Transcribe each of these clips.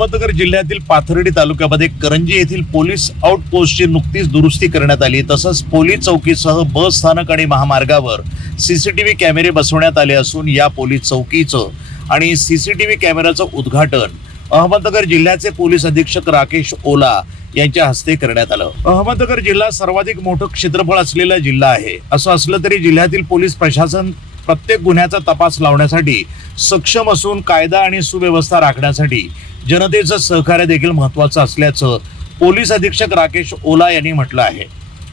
अहमदनगर जिल्ह्यातील पाथर्डी तालुक्यामध्ये करंजी येथील पोलीस आउटपोस्टची नुकतीच दुरुस्ती करण्यात आली. तसंच पोलीस चौकीसह बस स्थानक आणि महामार्गावर सीसीटीव्ही कॅमेरे बसवण्यात आले असून या पोलीस चौकीचं आणि सीसीटीव्ही कॅमेऱ्याचं उद्घाटन अहमदनगर जिल्ह्याचे पोलीस अधीक्षक राकेश ओला यांच्या हस्ते करण्यात आलं. अहमदनगर जिल्हा सर्वाधिक मोठं क्षेत्रफळ असलेला जिल्हा आहे. असं असलं तरी जिल्ह्यातील पोलीस प्रशासन प्रत्येक गुन्ह्याचा तपास लावण्यासाठी सक्षम असून कायदा आणि सुव्यवस्था राखण्यासाठी जनतेचं सहकार्य देखील महत्वाचं असल्याचं पोलीस अधीक्षक राकेश ओला यांनी म्हटलं आहे.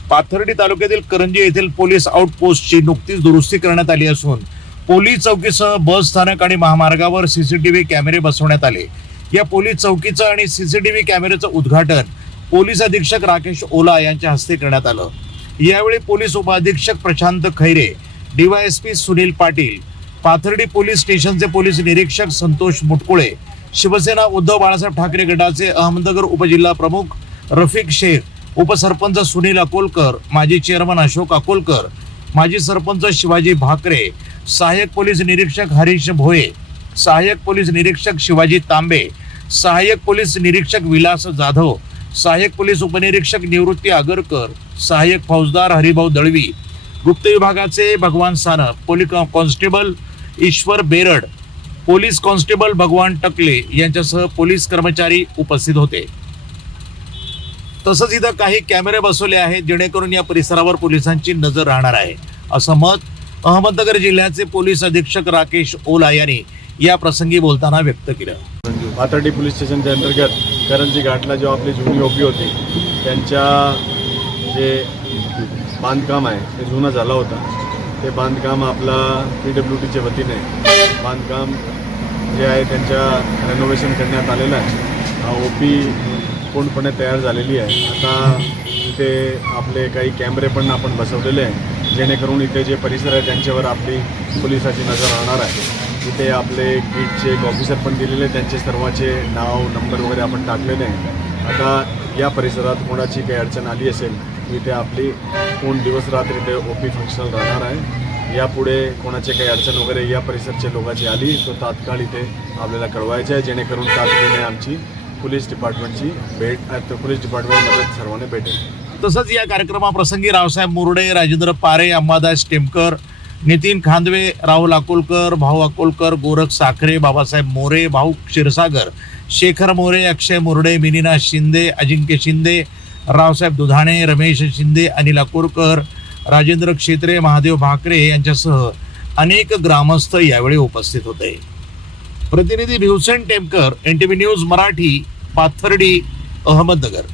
पाथर्डी तालुक्यातील करंजी येथील पोलीस आउटपोस्टची नुकतीच दुरुस्ती करण्यात आली असून पोलीस चौकीसह बस स्थानक आणि महामार्गावर सीसीटीव्ही कॅमेरे बसवण्यात आले. या पोलीस चौकीचं आणि सीसीटीव्ही कॅमेऱ्याचं उद्घाटन पोलीस अधीक्षक राकेश ओला यांच्या हस्ते करण्यात आलं. यावेळी पोलीस उपअधीक्षक प्रशांत खैरे डीवायएसपी सुनील पाटील पाथर्डी पोलीस स्टेशनचे पोलीस निरीक्षक संतोष मुटकुळे शिवसेना उद्धव बाळासाहेब ठाकरे गटाचे अहमदनगर उपजिल्हा प्रमुख रफिक शेख उपसरपंच सुनील अकोलकर माजी चेअरमन अशोक अकोलकर माजी सरपंच शिवाजी भाकरे सहाय्यक पोलीस निरीक्षक हरीश भोये सहाय्यक पोलीस निरीक्षक शिवाजी तांबे सहाय्यक पोलीस निरीक्षक विलास जाधव सहाय्यक पोलीस उपनिरीक्षक निवृत्ती आगरकर सहाय्यक फौजदार हरिभाऊ दळवी गुप्त विभागाचे Bhagwan Sanap police constable Ishwar Berad police constable Bhagwan Takle यांच्यासह पोलीस कर्मचारी उपस्थित होते. तसंच इथं काही कॅमेरे बसवले आहेत जेणेकरून या परिसरावर पोलिसांची नजर राहणार आहे. असं मत अहमदनगर जिल्ह्याचे पोलीस अधीक्षक राकेश ओला यांनी या प्रसंगी बोलताना व्यक्त केलं. पाथर्डी पोलीस स्टेशनच्या अंतर्गत करंजी घाटला जो आपली जुनी ओपी होती त्यांच्या जे बांधकाम आहे ते जुनं झाला होता. ते बांधकाम आपला पी डब्ल्यू टीच्या वतीने. बांधकाम जे आहे त्यांच्या रेनोव्हेशन करण्यात आलेलं आहे. ओ पी पूर्णपणे तयार झालेली आहे. आता इथे आपले काही कॅमेरे पण आपण बसवलेले आहे जेणेकरून इथे जे परिसर आहे त्यांच्यावर आपली पोलिसाची नजर राहणार आहे. इथे आपले गीटचे एक ऑफिसर पण दिलेले त्यांचे सर्वाचे नाव नंबर वगैरे आपण टाकलेले आहे आता या परिसरात कोणाची काही अडचण आली असेल इथे आपली कोण दिवस रात्र इथे ओ पी फंक्शनल राहणार आहे. यापुढे कोणाचे काही अडचण वगैरे या परिसरच्या लोकांची आली तो तात्काळ इथे आपल्याला कळवायचे आहे. जेणेकरून तातडीने आमची पोलीस डिपार्टमेंटची भेट पोलीस डिपार्टमेंट मदत भेटेल. तसंच या कार्यक्रमाप्रसंगी रावसाहेब मुरडे राजेंद्र पारे अंबादास टेमकर नितीन खांदवे राहुल अकोलकर भाऊ अकोलकर गोरख साखरे बाबासाहेब मोरे भाऊ क्षीरसागर शेखर मोरे अक्षय मुरडे मिनिना शिंदे अजिंक्य शिंदे रावसाहेब दुधाणे रमेश शिंदे अनिल अकोरकर राजेंद्र क्षेत्रे महादेव भाकरे यांच्यासह अनेक ग्रामस्थ यावेळी उपस्थित होते. प्रतिनिधी Bhivsen Temkar N T V news Marathi Pathardi Ahmednagar.